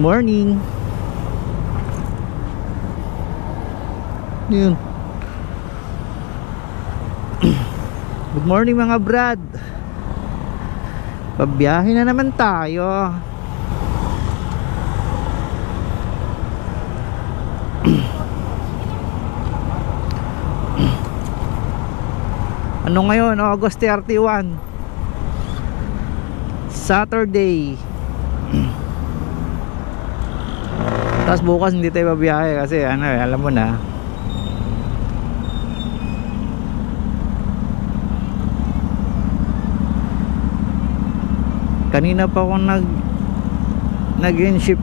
morning. Yun. Good morning mga brad. Pabiyahe na naman tayo. Ano ngayon? August 31, Saturday. Tapos bukas hindi tayo babiyahe kasi ano, alam mo na. Kanina pa ako nag-in ship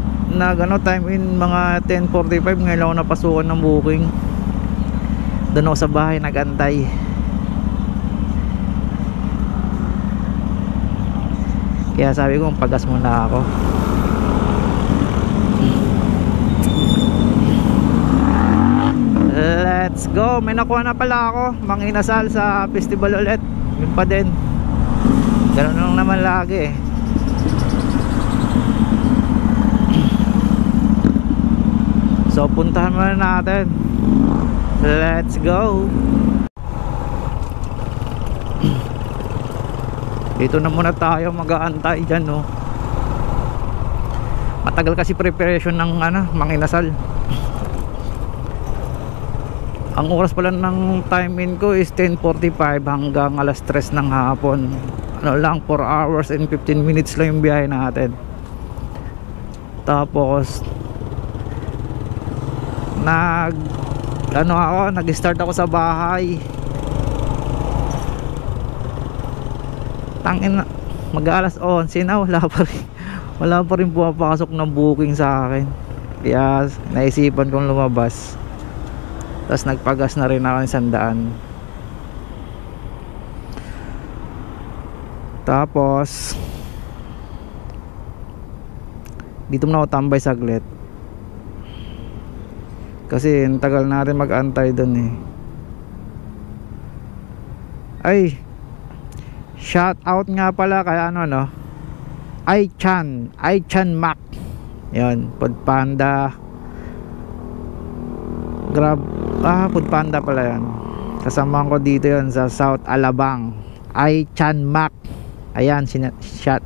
time in mga 10:45. Ngayon ako napasukan ng booking. Doon ako sa bahay nagantay. Kaya sabi ko pagas muna ako. Let's go. May nakuha na pala ako manginasal sa festival ulit. Yun pa din. Ganun lang naman lagi eh. So puntahan muna natin. Let's go. Dito na muna tayo mag-aantay dyan, no. Matagal kasi preparation ng manginasal. Ang oras pala ng time in ko is 10:45 hanggang alas 3 ng hapon. Ano lang, 4 hours and 15 minutes lang yung biyahe natin. Tapos nag-start ako sa bahay. Tangin na, mag-alas 11 na, wala pa rin pumapasok ng booking sa akin. Kaya naisipan kong lumabas. Tapos nagpagas na rin ako ng 100. Tapos dito muna ako tambay saglit. Kasi tagal na rin mag-antay doon eh. Ay, shout out nga pala kay Aichan Mac. Yan, Foodpanda. Grab, Foodpanda pala yan. Kasamahan ko dito yan sa South Alabang. Aichan Mac. Ayan, shout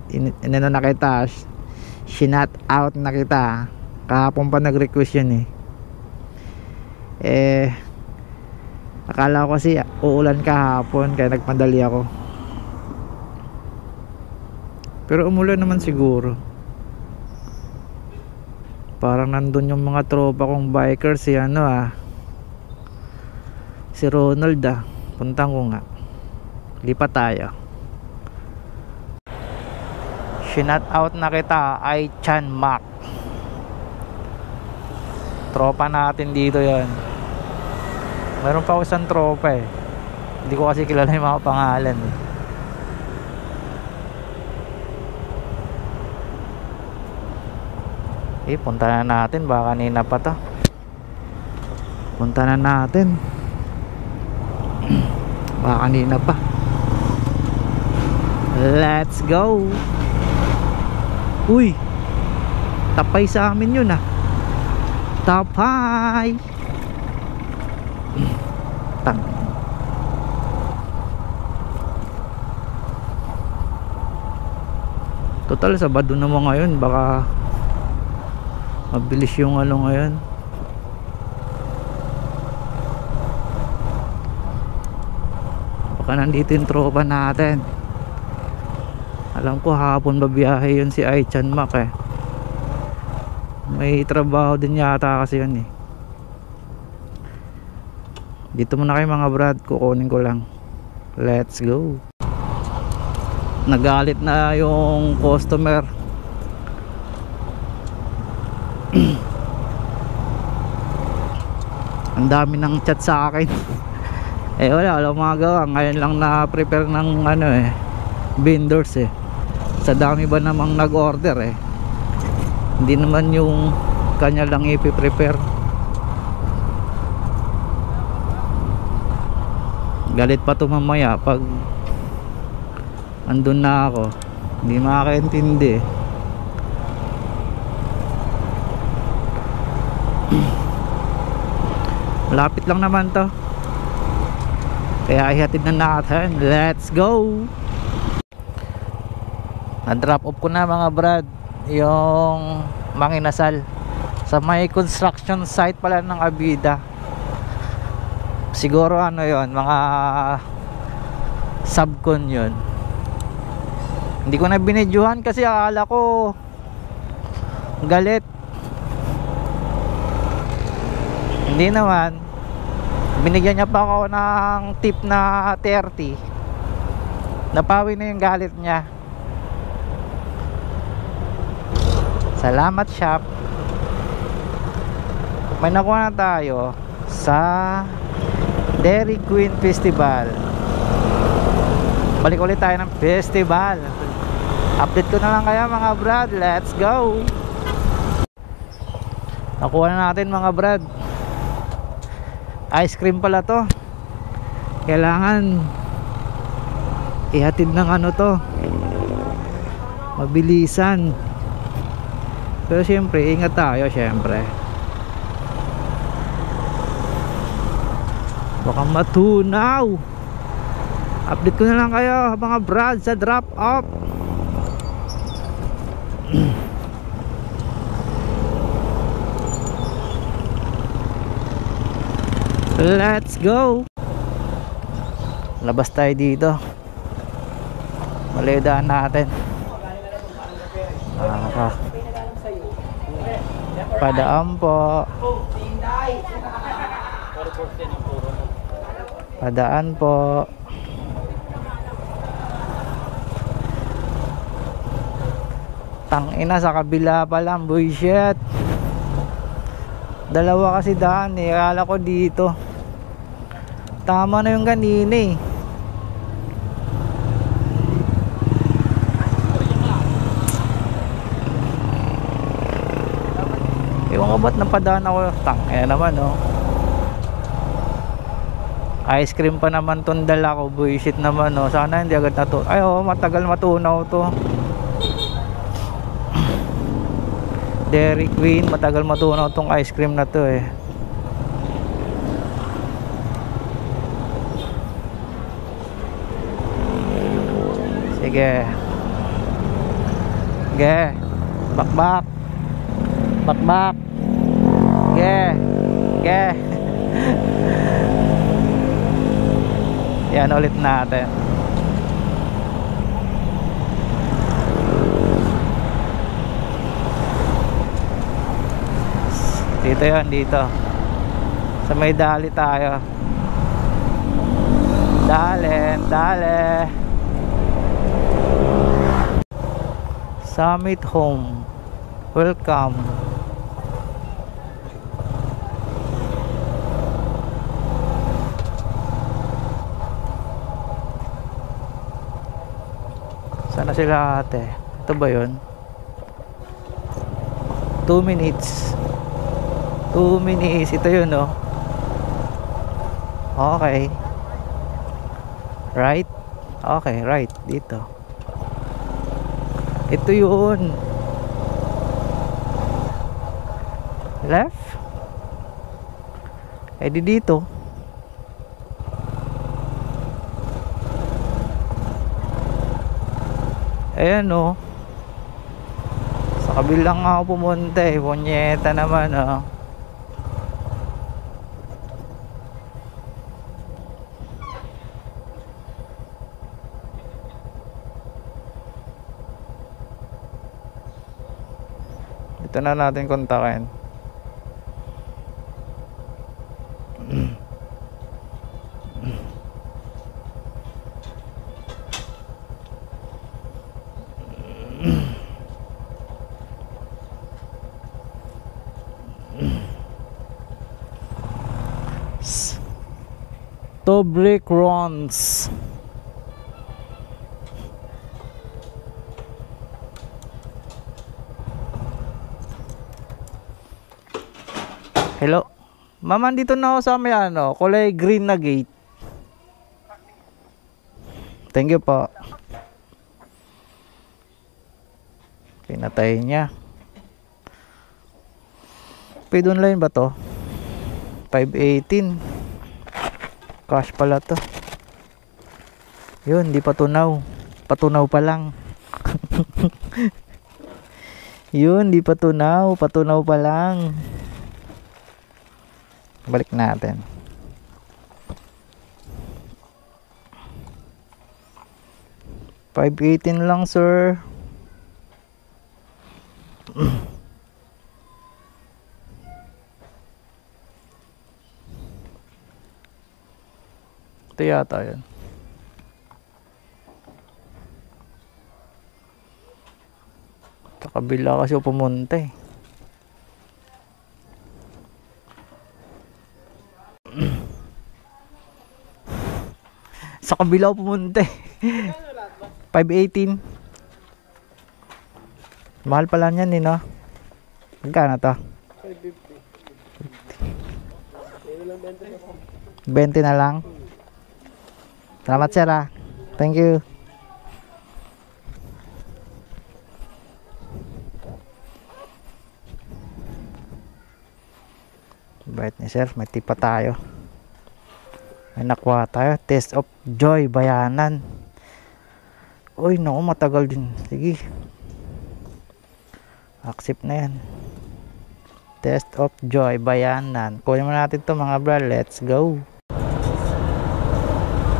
out na kita. Kahapon pa nag-request yun eh. Akala ko kasi uulan kahapon kaya nagpadali ako. Pero umulan naman siguro. Parang nandun yung mga tropa kong bikers si si Ronald Puntan ko nga. Lipat tayo. Shout out na kita, Aichan Mac. Tropa natin dito yan. Meron pa ako isang tropa eh. Hindi ko kasi kilala yung mga pangalan eh. Punta na natin. Baka kanina pa to. Punta na natin. Baka kanina pa. Let's go. Uy, tapay sa amin yun Tapay. Tang. Total Sabado naman ngayon. Baka mabilis yung ngayon. Baka nandito yung tropa natin. Alam ko hapon babiyahe yun si Aichan Mac eh. May trabaho din yata kasi yun eh. Dito muna kayo mga brad, kukunin ko lang. Let's go. Nagalit na yung customer. Ang dami ng chat sa akin. Wala magawa. Ngayon lang na prepare ng vendors eh. Sa dami ba namang nag-order eh. Hindi naman yung kanya lang ipiprepare. Galit pa to mamaya pag andun na ako. Hindi makakaintindi. Malapit lang naman to, kaya ihatid na natin. Let's go. Na-drop off ko na mga brad yung Manginasal sa may construction site pala ng Abida. Siguro ano yon, mga subcon yun. Hindi ko na binidyohan kasi akala ko galit. Hindi naman, binigyan niya pa ako ng tip na 30. Napawi na yung galit niya. Salamat shop. May nakuha na tayo sa Dairy Queen Festival. Balik ulit tayo ng festival. Update ko na lang kaya mga brad. Let's go. Nakuha na natin mga brad. Ice cream pala to. Kailangan ihatid ng ano to, mabilisan. Pero syempre ingat tayo syempre. Baka matunaw. Update ko na lang kayo mga brad sa drop off. Let's go. Labas tayo dito. Maledaan natin. Padaan po. Padaan po. Tangina, sa kabila pa lang, bullshit. Dalawa kasi daan eh. Akala ko dito. Tama na yung kanina eh. Ewan ko ba't napadaan ako. Tangina naman oh. Ice cream pa naman tong dala ko. Bullshit naman oh. Sana hindi agad natunaw. Ay oh, matagal matunaw to. Dairy Queen, matagal matunaw tong ice cream na to eh. Sige. Sige. Bakbak. Bakbak. Sige. Sige. Yan ulit natin. Dito yan, dito. Sa may dali tayo. Dali, dali. Summit Home. Welcome. Sana sila ate? Ito ba yun? 2 minutes. 2 minutes. Ito yun oh. Okay. Right? Okay, right. Dito. Ito yun. Left? Eh di dito. Ayan oh. Sa kabilang nga ako pumunta eh. Punyeta naman oh. Ito na natin kontakin. Tobrick Runs. Hello. Ma'am, dito na ako sa may ano, kulay green na gate. Thank you po. Pinatay niya. Paid online ba to? 518. Cash pala to. Yun, di patunaw. Patunaw pa lang. Yun, di patunaw. Patunaw pa lang. Balik natin. $518 lang, sir. Ito yata yun. Sa kabila kasi pumunta eh. Sa kabila pumunta eh. 518. Mahal pala niyan eh, no? Magkano to? 20 na lang. Salamat, sir, ah. Thank you. Bait ni sir, may tipa tayo. May nakuha tayo. Test of Joy, Bayanan. Uy, naku, matagal din. Sige. Accept na yan. Test of Joy, Bayanan. Kunin mo natin to mga brad. Let's go.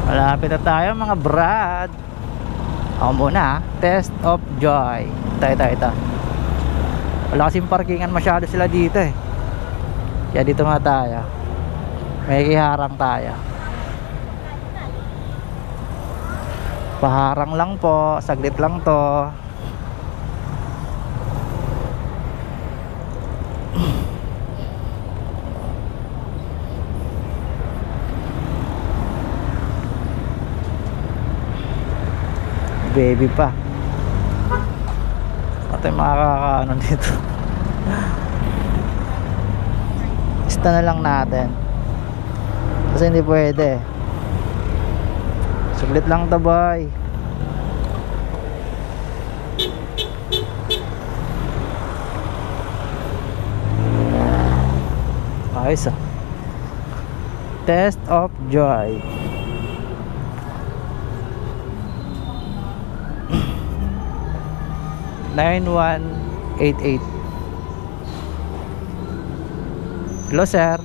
Malapit na tayo mga brad. Ako muna, Test of Joy. Ito. Wala kasing parkingan masyado sila dito eh. Kaya dito nga tayo. May kiharang tayo. Paharang lang po. Saglit lang to. Baby pa. At yung makakaano dito. Ista na lang natin. Kasi hindi pwede. Saglit lang to, boy. Ayos ah. Test of Joy. $9188. Hello, sir.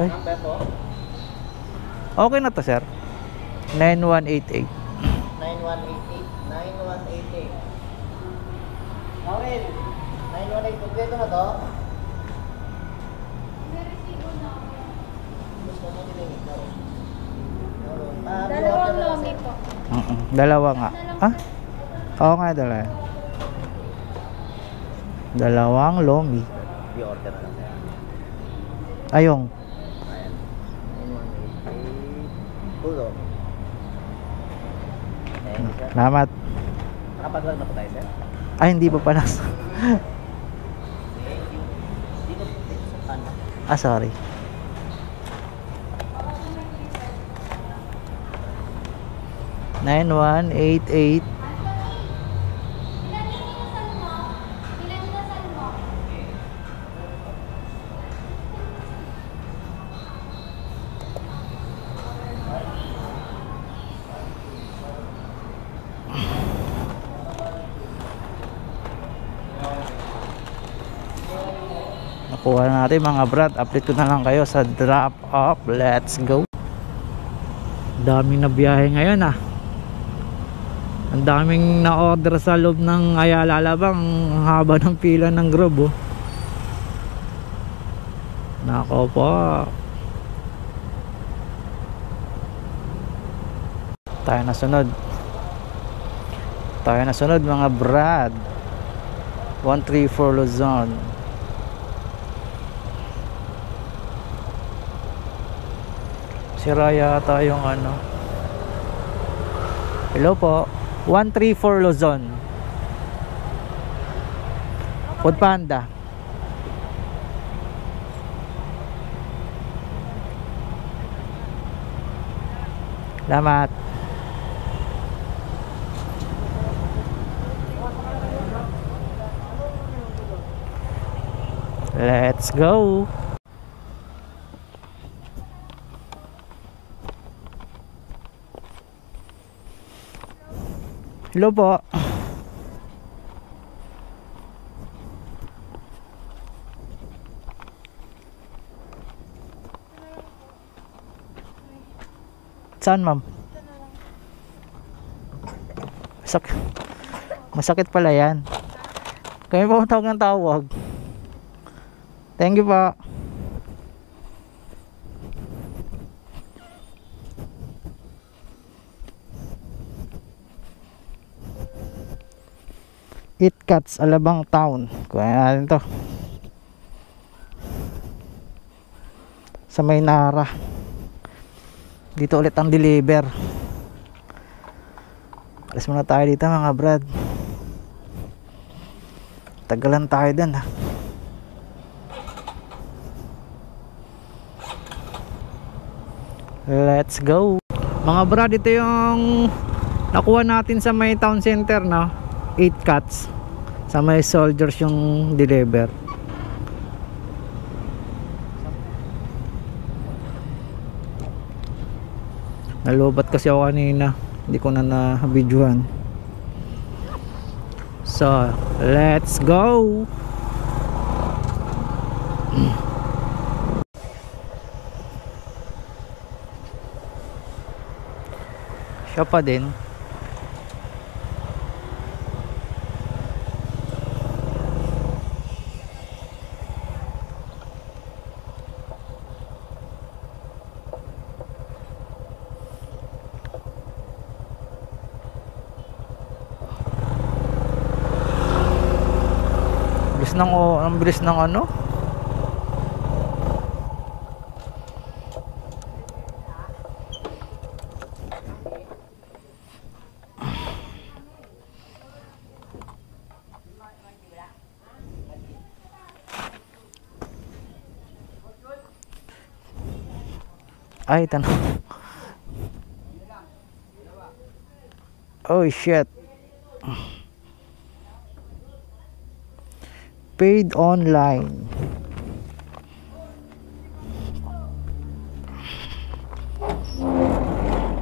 Ay. Okay na to, sir. 9188. 9188. Maureen, 918 kompleto na to? Gusto mo dinigit daw? Dalawang lomi po. Dalawa nga. Ah? Oo nga, dalawa. Dalawang lomi. I-order na lang sir. Ayong. Ayan. 9188. Pulo. Thank you, sir. Salamat. Nakapagawa na po tayo, sir? Ay, hindi pa pala. Thank you. Dito sa kanan. Ah, sorry. $9188. Nakuha na natin mga brad. Update ko na lang kayo sa drop off. Let's go. Daming na biyahe ngayon ah. Ang daming na-order sa loob ng Ayala Alabang. Ang haba ng pila ng Grove, oh. Nako po. Tayo na sunod. Tayo na sunod mga brad. 134 Luzon. Sira yata yung ano. Hello po. 134 Luzon. Food Panda. Salamat. Let's go. Hello po. Saan, ma'am? Masakit pala yan. Kami pa matawag ng tawag. Thank you pa. It Cuts, Alabang Town. Kuha natin to. Sa Maynara. Dito ulit ang deliver. Alas muna tayo dito mga brad. Tagalan tayo dun ha. Let's go. Mga brad, ito yung nakuha natin sa may town center, no? 8 cuts. Sa may soldiers yung deliver. Nalubat kasi ako kanina, hindi ko na na-videohan. So, let's go. Siya pa din. Ang bilis ng ano. Ay, tanong. Oh shit. Paid online.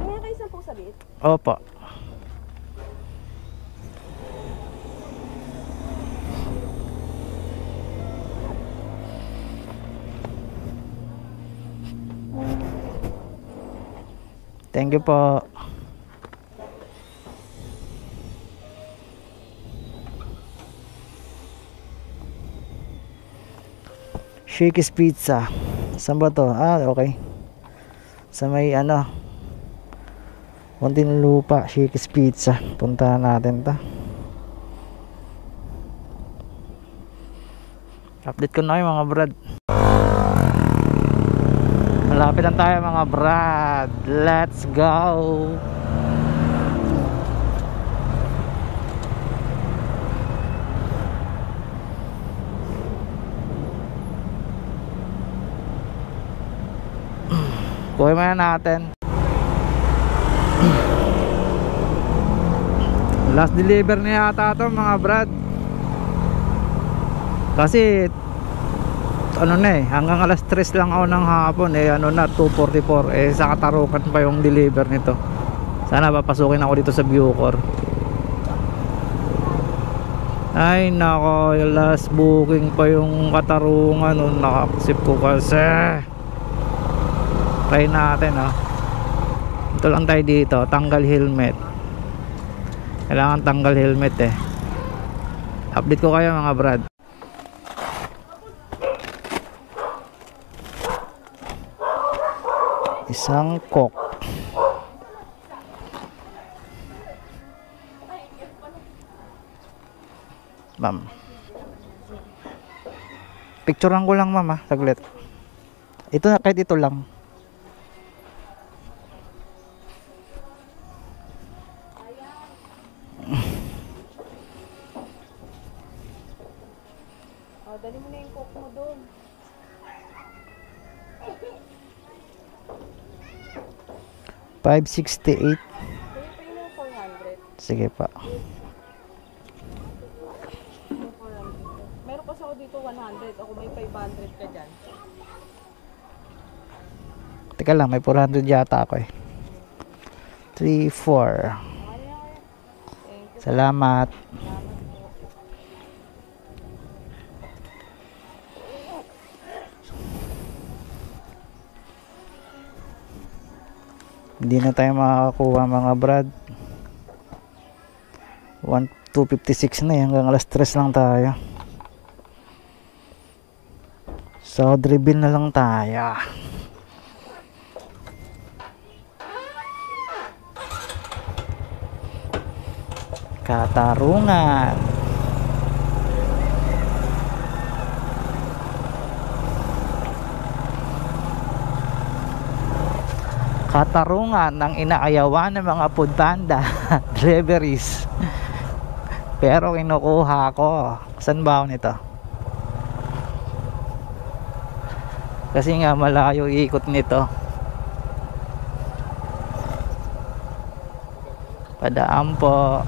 May kayo 10 sabit? Opo. Thank you po. Shakey's Pizza. Saan ba to? Ah, okay. Sa may ano, Muntinlupa, Shakey's Pizza. Puntahan natin to. Update ko na kayo mga brad. Malapit lang tayo mga brad. Let's go. Kuha muna natin. Last deliver na yata ito mga brad. Kasi ano na hanggang alas 3 lang ako ng hapon ano na 2:44 sa Katarukan pa yung deliver nito. Sana papasukin ako dito sa Bucor. Ay nako, yung last booking pa yung Katarungan nung naka-accept ko kasi. Try natin ito lang tayo dito, tanggal helmet. Kailangan tanggal helmet Update ko kayo mga brad. Isang coke. Ma'am, picturean ko lang ma'am saglit. Ito na, kahit ito lang. Dali mo na yung coke mo doon. $568. Kaya pa yun ng 400. Sige pa. Meron kasi ako dito 100. Ako may 5 500 ka dyan. Teka lang, may 400 yata ako eh. 3, 4. Okay, okay. Thank you. Salamat. Salamat po. Hindi na tayo makakakuha mga brad. 2:56 na eh. Hanggang alas 3 lang tayo. So, dribble na lang tayo. Katarungan. Katarungan ng inaayawan ng mga foodpanda deliveries. Pero kinukuha ko. Saan ba ako nito? Kasi nga malayo ikot nito. Padaan po.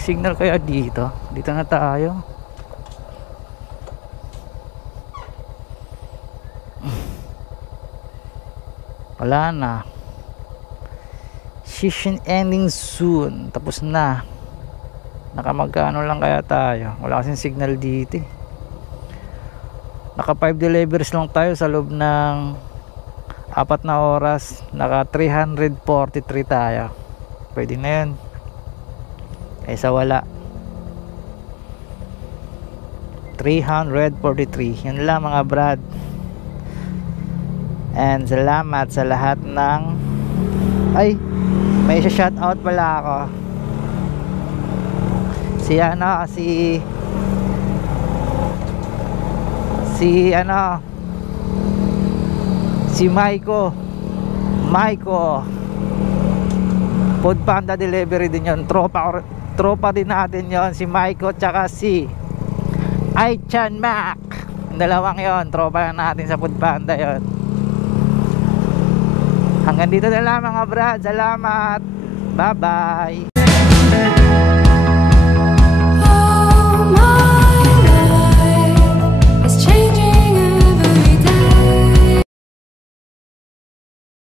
Signal kaya dito? Dito na tayo. Wala na. Session ending soon. Tapos na. Nakamagkano lang kaya tayo? Wala kasing signal dito eh. Naka 5 deliveries lang tayo sa loob ng 4 na oras. Naka 343 tayo. Pwede na yun. Kaysa wala. 343. Yun lang mga brad. And salamat sa lahat ng... Ay, may shoutout pala ako. Si Maiko Foodpanda delivery din yon. Tropa din natin yon, si Maiko tsaka si Aichan Mac. Dalawang yon, tropa natin sa Foodpanda yon. Hanggang dito na lang mga brad. Salamat. Bye bye. All my life has changed.